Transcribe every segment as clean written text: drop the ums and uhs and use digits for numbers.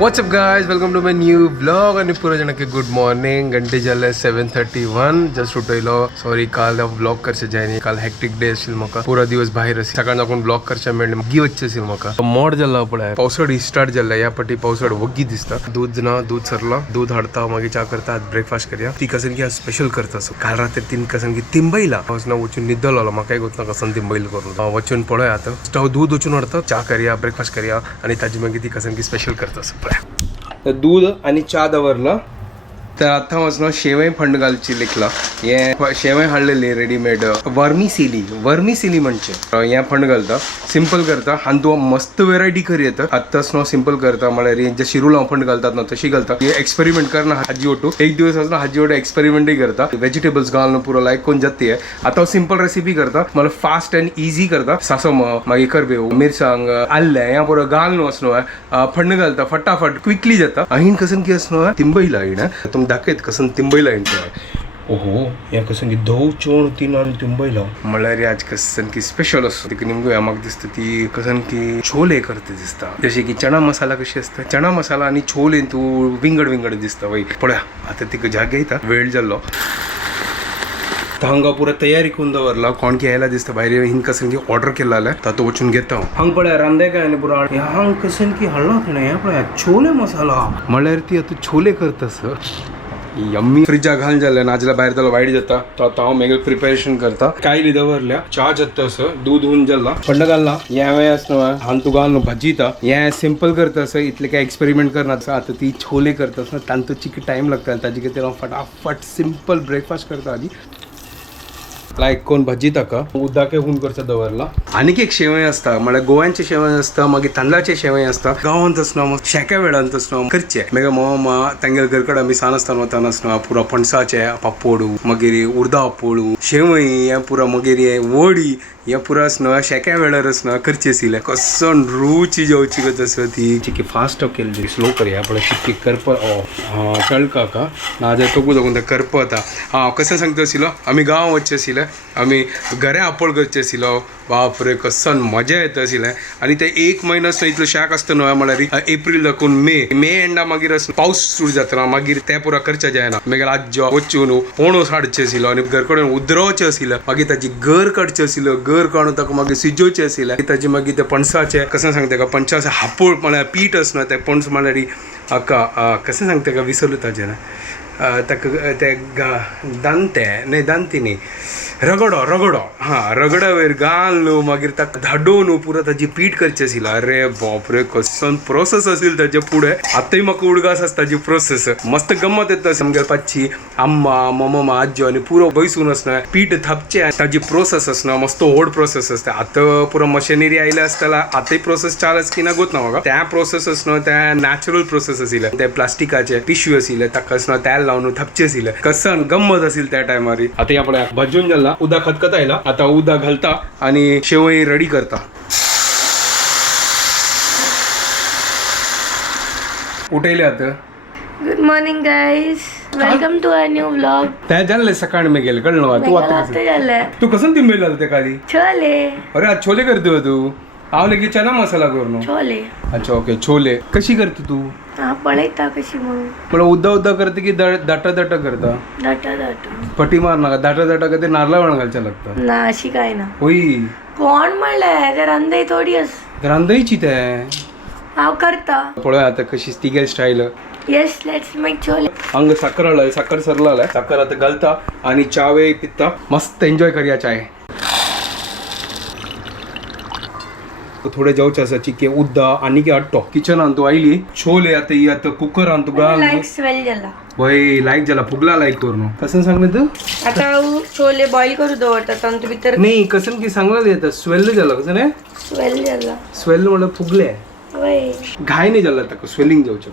WhatsApp guys, welcome to my new blog आणि पुरा जनके गुड मॉर्निंग. घंटे झाले 7:31. जस्ट उठयलो. सॉरी काल ब्लॉग करचे जायनी. काल हेक्टिक डे असेल म्हाका. पुरा दिवस भायर असेल. सकाळ दाखवून ब्लॉग करचे मेळ्ळे. गी वच्चे असेल म्हाका. मोड जाला पळय. पावसाळी स्टार्ट जाला. या पटी पावसाळ वग्गी दिसता. दूध सरला. दूध हाडता मागीर चा करता. आज ब्रेकफास्ट करया. ती कसन की आज स्पेशल करता. सो काल रात्री तीन कसन की तिंबईला हांव वचून निद्दलो. म्हाका गोतना कसन तिंबईल करून वचून पळय. आता स्टव दूध वचून हाडता. चा करया, ब्रेकफास्ट करया आणि ताजी मागीर ती कसन की स्पेशल करता. तर दूध आणि चा दवरला. तर आता वचना शेवय फंड घालची लेखला. हे शेवय हाडलेली रेडीमेड वर्मी म्हणजे हे फंड घालता. सिंपल करता आणि तो मस्त व्हेरायटी करी येतं. आत्ताच नो सिंपल करता म्हळ्यार जे शिरूला फंड घालतात ना तशी घालता. हे एक्सपेरिमेंट करना हाजी ओटू एक दिवस असना हाजी ओटो एक्सपेरिमेंटही करता. व्हेजिटेबल्स घालून पुरो लायक कोण जाते. आता सिंपल रेसिपी करता. मला फास्ट अँड इझी करता. सासम मागीर करबेव मिरसांग आल्ले या पुरो घालून असनो फंड घालता. फटाफट क्विकली जाता. अहीन कसन की असनो तिंबईला येणं तुम दाखयत कसन तिंबईला येणं. ओहो या कसन की धव चोण तीन आणि तिंबईला म्हळ्यार आज कसन की स्पेशल असतो. ती निमगो म्हाका दिसता ती कसन की छोले करते दिसता. जशे की चणा मसाला कशी असता. चणा मसाला आणि छोले तू विंगड दिसता वय. पळया आता ती जागे येता. वेळ जाल्लो. हांगा पुरा तयारी करून दवरला. कोण की यायला दिसता भायर. हिन कसन की ऑर्डर केला तो वचून घेता. हांग पळया रांदे काय आनी पुरा हांग कसन की हाडला थंय. हे पळया छोले मसाला म्हळ्यार ती आता छोले करतास. यम्मी फ्रिजा घालून जाल्ले नाजला भायर जालो वायट जाता. तो आता हांव मेगल प्रिपरेशन करता. कायली दवरल्या. चा जाता असं दूध होऊन जाल्ला. फंड घालला. या वेळ असनो हांग तू घालून भाजीता. हे सिंपल करता असं. इतले काय एक्सपेरिमेंट करना. आता ती छोले करता तांतू चिकी टाइम लागता. ताजी कितें हांव फटाफट सिंपल ब्रेकफास्ट करता. आधी लायक कोण भजी ताका उदकाचे हुन करता दवरला. आनीक एक शेवय असता म्हळ्यार गोव्यांचे शेवय असता. मागीर तांदळाचे शेवय असता. गांवांत असनो शेक्या वेळांत असनो करचे. मागीर मोमा तांगेल घरकड आमी सान आसतना वताना असनो पुरो पणसाचे पापोडू मागीर उर्दा पोळू शेवय हे पुरो मागीर हे वडी हे पुरो असनो शेक्या वेळार असनो करची आशिल्ले. कसन रुची जेवची गत आसा ती. चिकी फास्ट केली स्लो करया पण चिकी करप चळका का ना जाल्यार तोकू लागून ते करपता. हांव कसं सांगता आशिल्लो आमी गांव वचचे आशिल्ले. आमी घरा आपोळ करचे आशिल्लो. बापरे कसन मजा येता आशिल्लें. आनी ते एक म्हयनो असो इतलो शाक आसता न्हय म्हळ्यार एप्रील दाखून मे एंडा मागीर पावस सुरू जाता. मागीर ते पुरा करचे जायना. मागीर आज्जो वचून पोणूस हाडचे आशिल्लो आनी घर कडेन उदरवचें आशिल्लें. मागीर ताची घर काडचें आशिल्लो. घर काडून ताका मागीर सिजोवचें आशिल्लें. ताची मागीर ते पणसाचे कसं सांगता का पणसाचे हापोळ म्हळ्यार पीठ असना ते पणस म्हळ्यार हाका कसं सांगता का विसरलो ताजें ताका ते दांते न्ही रगडो हां रगडा वयर घालून मागीर ताका धाडोवन पुरो ताची पीठ करची आशिल्लो. अरे बाप रे कसन प्रोसेस आशिल्लो ताचे फुडें. आतांय म्हाका उडगास आसता ताची प्रोसेस. मस्त गंमत येता आमगे पाची अम्मा मम्मा आज्जो आनी पुरो बसून आसना पीठ थापचें. ताची प्रोसेस आसना मस्त व्हड प्रोसेस आसता. आतां पुरो मशिनरी आयले आसतला. आतांय प्रोसेस चालस की ना गोत ना म्हाका. त्या प्रोसेस आसना त्या नॅचरल प्रोसेस आशिल्ले. ते प्लास्टिकाचे पिशवी आशिल्ले ताका आसना तेल लावन थापचे आशिल्ले. कसन गंमत आशिल्ली त्या टायमार. आतां या पळय भजून जाल्ला. उदक खतखत आयला. आता उदक घालता आणि शेवय रेडी करता. उठयले आता. Good morning guys, welcome to a new vlog. त्या जाल्ले सकाळ मी गेले कळलं तू आता तू कसं तिंबेल जाल ते खाली छोले. अरे आज छोले करते तू. हांव लेगीत चना मसाला करून. छोले अच्छा ओके छोले कशी करते तू. हा पळयता कशी म्हणून. मला उद्दा करते की दाटा करता. दाटा पटी मार नाका. दाटा करते नारळा वण घालच्या लागतं ना अशी काय ना. होई कोण म्हणलंय ते रांदई थोडी अस. रांदयची ते हांव करता. पळय आता कशी तिगे style. Yes let's make chole. हांगा साखर हाडलाय. साखर सरला साखर आता घालता आणि चावे पिता. मस्त एन्जॉय करया चाय. थोडे जावचे आसा चिके उद्दा आनी की हाडटो किचनान तू आयली. छोले आता ही आता कुकरान तू घाल. लायक स्वेल जाला वय लायक जाला फुगला लायक करून. कसं सांगले तू आता हांव छोले बॉईल करू दवरता. तांतू भितर नाही कसं की सांगला येता स्वेल जाला कसं नाही. स्वेल जाला. स्वेल म्हणल्यार फुगले वय घाय नाही झाला ताका स्वेलिंग जावचे.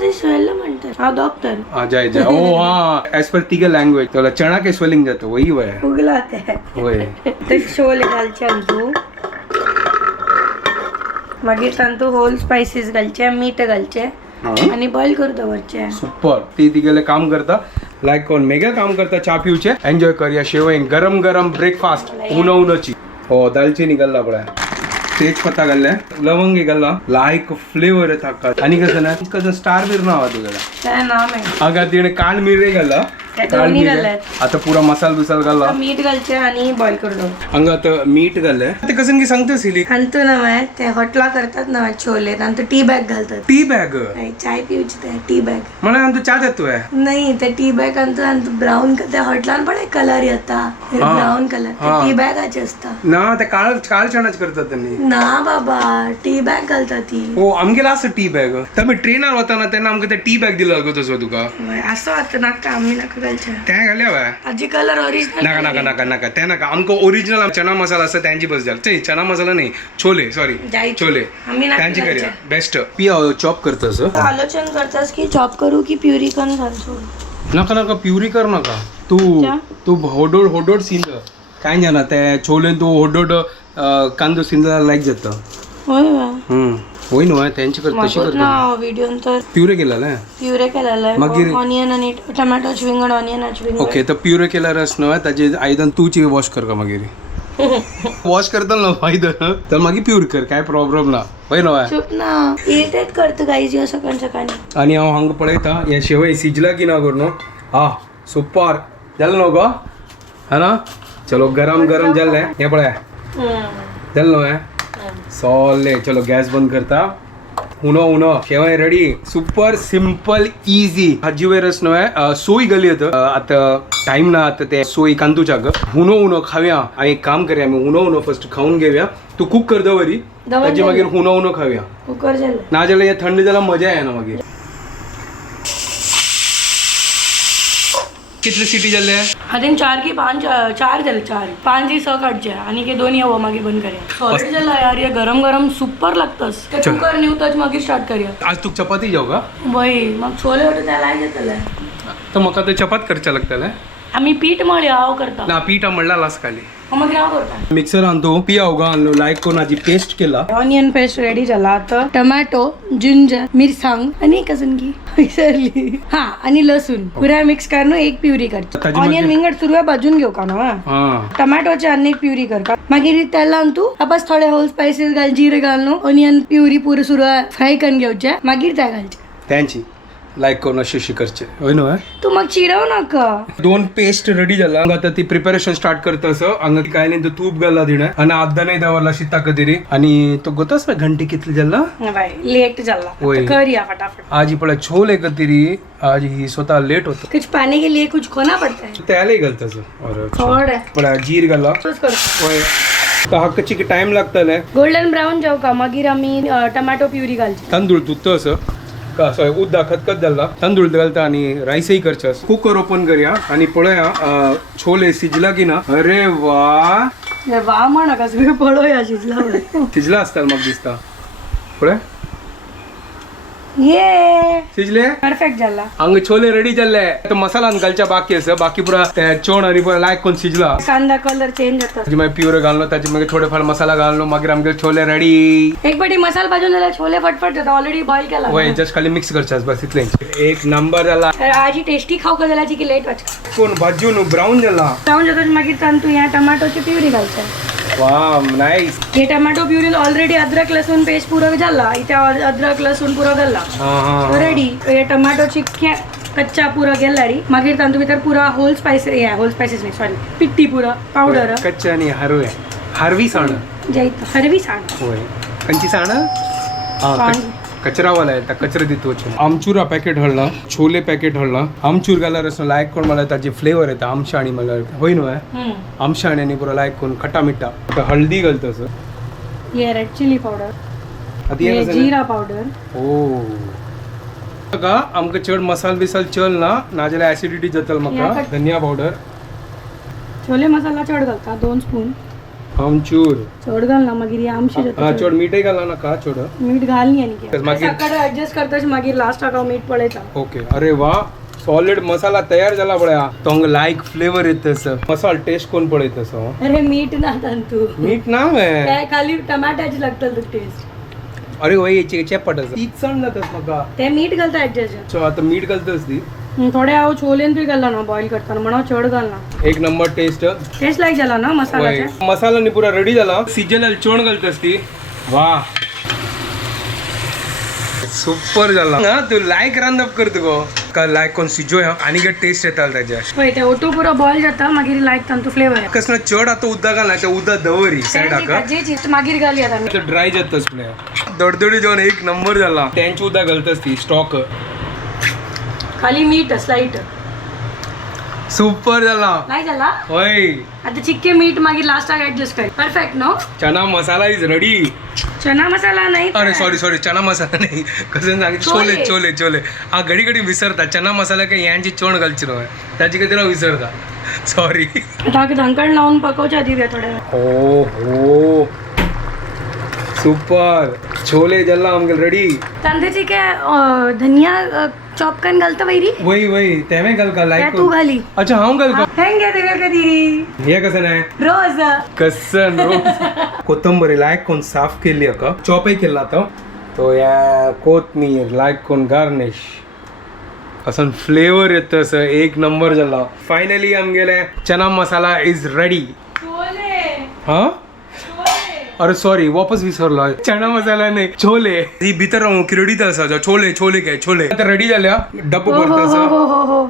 ते स्वेल म्हणतात. हांव डॉक्टर. हा जाय ओ हा ॲज पर तिगे लँग्वेज त्याला चणा के स्वेलिंग जातो वही वय फुगला ते वय. ते छोले घालचे तू. मागीर तांतू होल स्पायसीस घालचे मीठ घालचे आणि बॉईल करू दवरचे. सुपर. ती तिगेले काम करता लायक कोण मेगा काम करता. चा पिवचे एन्जॉय करया शेवय गरम गरम ब्रेकफास्ट उन्हाची. हो दालचिनी घालला पळय तेजपत्ता घालले लवंगी घालला लायक फ्लेवर येता आणि कसं ना कसं स्टार बीर नाव तुझ्या काय नाम आहे हांगा तिने काळ मिरे घालला त्या दोन्ही घालल्यात. आता पुरा मसाला बिसाल घालला मीठ घालचे आणि बॉईल करतो हांगा आता मीठ घालले ते कसं की सांगतो सिली आणतो ना माय ते हॉटला करतात ना छोले आणि टी बॅग घालतात टी बॅग नाही, चाय पिऊची ते टी बॅग मला आमचं चहा देतोय नाही ते टी बॅग आणतो ब्राऊन त्या हॉटला पण एक कलर येता ब्राऊन कलर टी बॅगाचे असतात ना ते काळ चणाच करतात त्यांनी ना बाबा टी बॅग घालतात ती हो आमगेला असं टी बॅग तर मी ट्रेनर होता ना त्यांना आमका ते टी बॅग दिलं लागत असं तुका वय, असं वाटतं नाका आम्ही नका घालच्या त्या घाल्या बाय आजी कलर ओरिजिनल नका नका नका नका त्या नका आमका ओरिजिनल चना मसाला असतं त्यांची बस झाल चना मसाला नाही छोले सॉरी जायचं. छोले आम्ही नका त्यांची करूया घालच्या. बेस्ट पिया चॉप करत असं आलोचन करतास की चॉप करू की प्युरी करून घालतो नका नका प्युरी कर नका तू क्या? तू होडोड होडोड सिंद काय जाना त्या छोले तू होडोड कांदो सिंदला लायक जात होय बा. होय ना त्यांची कर तशी मगच कर ना व्हिडिओ तर प्युरे केला प्युरे केलेला मागीर- आहे ऑनियन आणि टोमॅटो विंगड ऑनियन विंगड ओके तर प्युरे केला रस नव्हे ताजे आयदन तूची वॉश कर का मागीर वॉश करता ना आयदन तर मागीर प्युर कर काय प्रॉब्लेम ना होय नव्हे चुप ना इरिटेट करतो गाईज यो सकाळी सकाळी आणि हांव हांगा पळयता हे शेवय सिजला की ना करून हा सुपर जालें न्हू गो हा ना चलो गरम गरम जाल्ले हे पळय जालें न्हू हे सोल्ले चलो गॅस बंद करता उनो उनो शेवय रेडी सुपर सिंपल इजी भाजी वेरस न्हय सोय घाली आता टाइम ना आता ते सोय कांदूच्या उनो उनो खाव्या आणि एक काम करूया आम्ही उनो उनो फर्स्ट खाऊन घेऊया तू कुक कर दवरी त्याची मागीर उनो उनो खाव्या कुकर झालं ना जाल्यार हे थंड जाल्यार मजा येना मागीर कितले सिटी जाल्ले हातीन 4 की 5 4 झाले 4 5 ही 6 काढचे आणि के दोन हवं मागीर बंद करूया सॉलिड झाला यार ये गरम गरम सुपर लागतस ते कुकर निवताच मागीर स्टार्ट करूया आज तुका चपाती जाऊ का बाई मग छोले होते त्याला येतले तर म्हाका ते चपात करचे लागतले आम्ही पीठ मळी हांव करता ना पीठ म्हणला लास खाली मग हांव करता मिक्सर आणतो पिया होगा आणलो लायक कोण आजी पेस्ट केला ऑनियन पेस्ट रेडी झाला आता टोमॅटो जिंजर मिरसांग आणि कसनकी विसरली हा आणि लसूण पुऱ्या मिक्स करून एक प्युरी करची ताजी ऑनियन विंगड सुरुवात भाजून घेऊ का ना हा टमाटोचे आणि एक प्युरी कर का मागीर तेला तू आपस थोडे होल स्पायसेस घाल जिरे घाल न्हू ऑनियन प्युरी पुरी सुरुवात फ्राय करून घेवचे मागीर त्या घालचे त्यांची लायक कोण अशी करचे होय न्हू तू मग चिडव नका दोन पेस्ट रेडी झाला आता ती प्रिपरेशन स्टार्ट करत असं हांगा काय नाही तूप घाला तिने आणि अर्धा नाही दवरला शिता कदिरी आणि तो गोतास ना घंटे कितली झाला बाय लेट झाला होय. करूया फटाफट आज ही पळय छोले कदिरी आज ही स्वतः लेट होत कुछ पाने के लिए कुछ खोना पड़ता है त्यालाही घालतस और थोड़ा पळय जीर घाला तोच करतो होय तर हक्कची टाइम लागतले गोल्डन ब्राऊन जाऊ का मागीर आम्ही टमाटो प्युरी घालची तांदूळ तुत्त असं का असं उद्दा खतखत झाला तांदूळ घालता आणि राईसही करचस कुकर ओपन करूया आणि पळया छोले शिजला की ना अरे वा वा म्हणा का सगळं पळोया शिजला शिजला असताल मग दिसता पळय ये शिजले परफेक्ट झाला हांगा छोले रेडी जाल्ले तर मसाला घालच्या बाकी आसा बाकी पुरा ते चोण आणि पुरा लायक कोण शिजला कांदा कलर चेंज जाता ताजे मागीर प्युरे घाललो ताजे मागीर थोडेफार मसाला घाललो मागीर आमगे छोले रेडी एक पटी मसाला भाजून झाला छोले फटफट जाता ऑलरेडी बॉईल केला वय जस्ट खाली मिक्स करचास बस इतले एक नंबर जाला तर आजी टेस्टी खाऊ का झाला की लेट वाचका कोण भाजून ब्राऊन झाला जाऊन जातो मागीर तंतू ह्या टमाटोची प्युरी घालते वा नाईस हे टमाटो प्युरी ऑलरेडी अद्रक लसूण पेस्ट पुरा झाला इथे अद्रक लसूण पुरा घाला हा हा रेडी हे टमाटोची कच्चा पुरा गेलाडी मागीर तांतू भितर पुरा होल स्पायसेस नाही सॉरी पिट्टी पुरा पावडर कच्चा आणि हरवे हरवी साण जैत हरवी सांग होय कंची साण हा कचरावाला आहे त्या कचरा दितो आमचूर पॅकेट हळला छोले पॅकेट हळला आमचूर घाल्यार असं लायक कोण मला ताजे फ्लेवर येता आमशाणी मला होय न्हू आमशाणी आणि पुरा लायक कोण खटा मिठा आता हळदी घालता असं ये रेड चिली पावडर आता हे ये कसं जीरा पावडर ओ का आमका चड मसाल बिसाल चल ना नाजाल्यार ऍसिडिटी जातल म्हाका धनिया पावडर छोले मसाला चड घालता 2 स्पून आमचूर चड घाल ना मागीर हे आमची हा चड मीठही घाला नाका चड मीठ घाल नी आणि तर मागीर- सकाळी ऍडजस्ट करताच मागीर लास्ट हाका मीठ पळयता ओके अरे वा सॉलिड मसाला तयार झाला पळया तोंग लायक फ्लेवर येतस मसाला टेस्ट कोण पळयतस अरे मीठ ना तंतू मीठ ना वे काय खाली टमाट्याची लागतल टेस्ट अरे वय याची चेपट तीच चण जातस म्हाका ते मीठ घालता ऍडजस्ट सो आता मीठ घालतस ती थोडे हांव छोलेन तूं घालना बॉईल करताना म्हणून चड घालना एक नंबर टेस्ट टेस्ट लायक जाला ना मसाल्याचे मसाला नी पुरा रेडी झाला सीजनल चोण घालतस ती वा सुपर झाला ना तू लायक रांदप करतो गो का लायक कोण सिजोय आणि काय टेस्ट येताल त्याच्या पळय ते ओटो पुरो बॉईल जाता मागीर लायक तांतू फ्लेवर कसं चड आता उद्दा घालना ते उद्दा दवरी सायड हाका जे मागीर घाली आता ड्राय जातस दडदडी जेवण एक नंबर झाला त्यांची उद्दा घालतस ती स्टॉक खाली मीठ स्लाइट सुपर झाला नाही झाला होय आता चिक्के मीठ मागीर लास्टाक ऍडजस्ट कर परफेक्ट नो चना मसाला इज रेडी चना मसाला नाही अरे सॉरी चना मसाला नाही कसं सांगितलं छोले छोले छोले हा घडी घडी विसरता चना मसाला काही यांची चोण घालची नव्हे त्याची कधी विसरता सॉरी आता ढंकण लावून पकवच्या दिव्या थोड्या ओ हो सुपर छोले जल्ला आमगे रेडी कांद्याची काय धनिया चॉप करून घालता वैरी वही तेवे घाल का त्या लाईक तू घाली अच्छा हांव घाल का हेंग घे दिव्या कधी हे कसं नाही रोज कसं रोज कोथंबरी लायक कोण साफ केली का चॉपही केला तो या कोथमीर लायक कोण गार्निश असं फ्लेवर येतं असं एक नंबर झाला फायनली आमगेले चना मसाला इज रेडी हा अरे सॉरी वापस विसरलो चना मसाला नाही छोले ही भीतर किरडीत असायचं छोले छोले काय छोले आता रेडी झाल्या डब्बू भरतं हो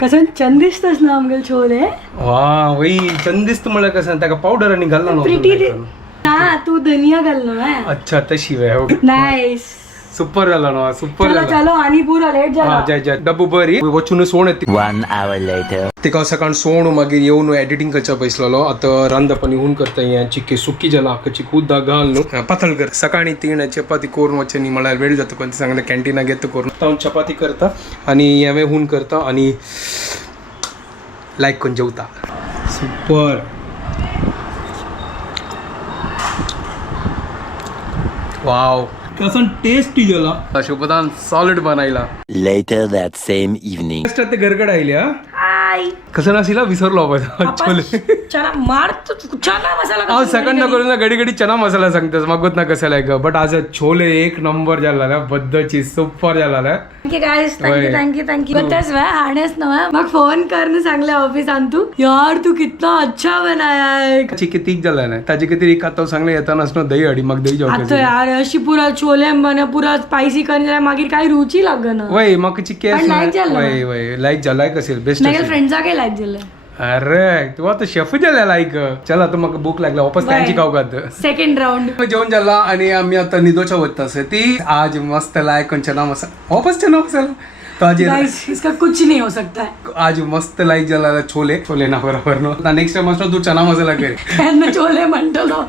कसं छान दिसतस ना आमगेल छोले वा वही छंद दिसतं मला कसं त्या पावडर आणि घालला प्रिटी नव्हतं हा तू धनिया घालना अच्छा तशी वे नाईस सुपर झाला ना सुपर चलो झाला चलो आणि पुरा लेट हा झाला जय जय डब्बू बरी वचून सोण येते 1 hour later. ते सकाळ सोण मागीर येऊन एडिटिंग करच्या बसलेलो आता रांदपणी होऊन करता या चिक्के सुकी जाला कची खुद्दा घाल पातळ कर सकाळी 3 चपाती करून वच्चे नी मला वेळ जातो कोणती सांगले कॅन्टीना घेतो करून ताऊन चपाती करता आणि यावे होऊन करता आणि लाईक कोण जेवता सुपर वाव कसं टेस्टी गेला शुभदान सॉलिड बनायला Later that same evening. ते गरगड आयल्या हाय कसं नाशिला विसरलो आपण छोले चना मारत चना मसाला आज सेकंड करून ना घडी घडी चना मसाला सांगतेस मागत ना कशाला ग बट आज छोले एक नंबर झाला बद्दची सुपर झाला थँक्यू गाइस थँक्यू बतेस वे हानेस ना मग फोन करने सांगले ऑफिस आन तू यार तू कितना अच्छा बनाया है चिकी तीक झाला ना ताजी किती खातो सांगले येतानाच ना दही हडी मग दही आता जेवण यार अशी पुरा छोले बना पुरा स्पायसी करणे मागीर काही रुची लागना वय मग चिकी पण like झालं. वय वय लाईक झालाय कसेल बेस्ट माझ्या फ्रेंड्सा काय लाईक झालं अरे तू आता शेफ झाला लाईक चला तर मग भूक लागला वापस त्यांची खाऊ खात सेकंड राउंड जेवण झाला आणि आम्ही आता निदोच्या वत ती आज मस्त लायक चना मसाला वापस चना मसाला तो आज गाइस इसका कुछ नहीं हो सकता है आज मस्त लाईक झाला छोले छोले ना बरोबर ना नेक्स्ट टाइम असतो तू चना मसाला कर त्यांना छोले म्हणतो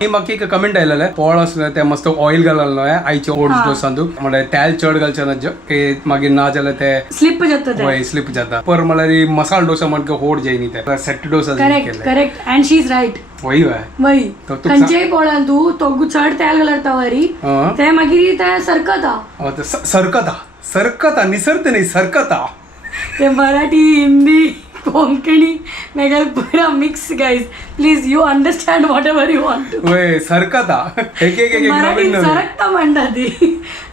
हे मग एक कमेंट आयलेलं पोळ असलं ते मस्त ऑइल घाललो आहे आईचे ओट्स डोसांदू म्हणजे तेल चड घालचे ना की मागीर ना जाल्यार ते स्लिप जातं ते वय स्लिप जाता पर मला मसाला डोसा म्हणके होड जायनी ते set dosa correct correct and she is right वही वय वही तो तू खंयच्याय पोळान तू तो चड तेल घालता वरी ते मागीर ते सरकता सरकता निसरते नाही सरकता ते मराठी हिंदी कोंकणी मेगल पुरा mix guys please you understand whatever you want to वय सरकता एक एक एक मराठी नवीन सरकता म्हणटा ती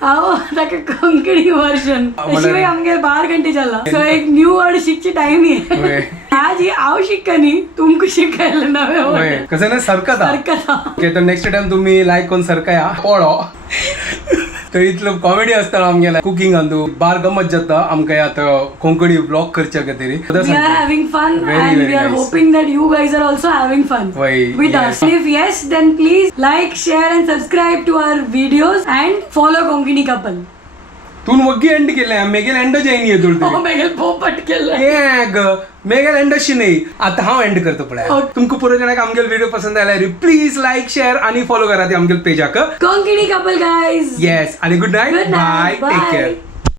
हांव ताका कोंकणी वर्जन शिवाय आमगे 12 घंटे जाला सो एक न्यू वर्ड शिकची टाइम आहे वय आज ही हांव शिकनी तुमकां शिकायला नवे वय वर्ड कसं ना सरकता सरकता ओके तर नेक्स्ट टाइम तुम्ही लाईक कोण सरकाया पळो तर इतलं कॉमेडी असता आमगेला कुकिंग अंदू बार गमत जाता आमकां आता कोंकणी ब्लॉग करच्या खातीर We are having fun Very, and very we are nice. hoping that you guys are also having fun Why, with yes. us. If yes, then please like, share and subscribe to our videos and follow Konkani Couple. तू वग्गी end केले मेगेल end जाईनी येतो Oh my god, पोपट केलं. मेगेल एंडशी नाही आता हा end करतो पळय Okay. तुमको पुरो जणांक आमगेल व्हिडिओ पसंद आयला प्लीज लाईक शेअर आणि फॉलो करा ते आमगेल पेजाक Konkani Couple guys. येस आणि good night Good night. Bye take care Bye.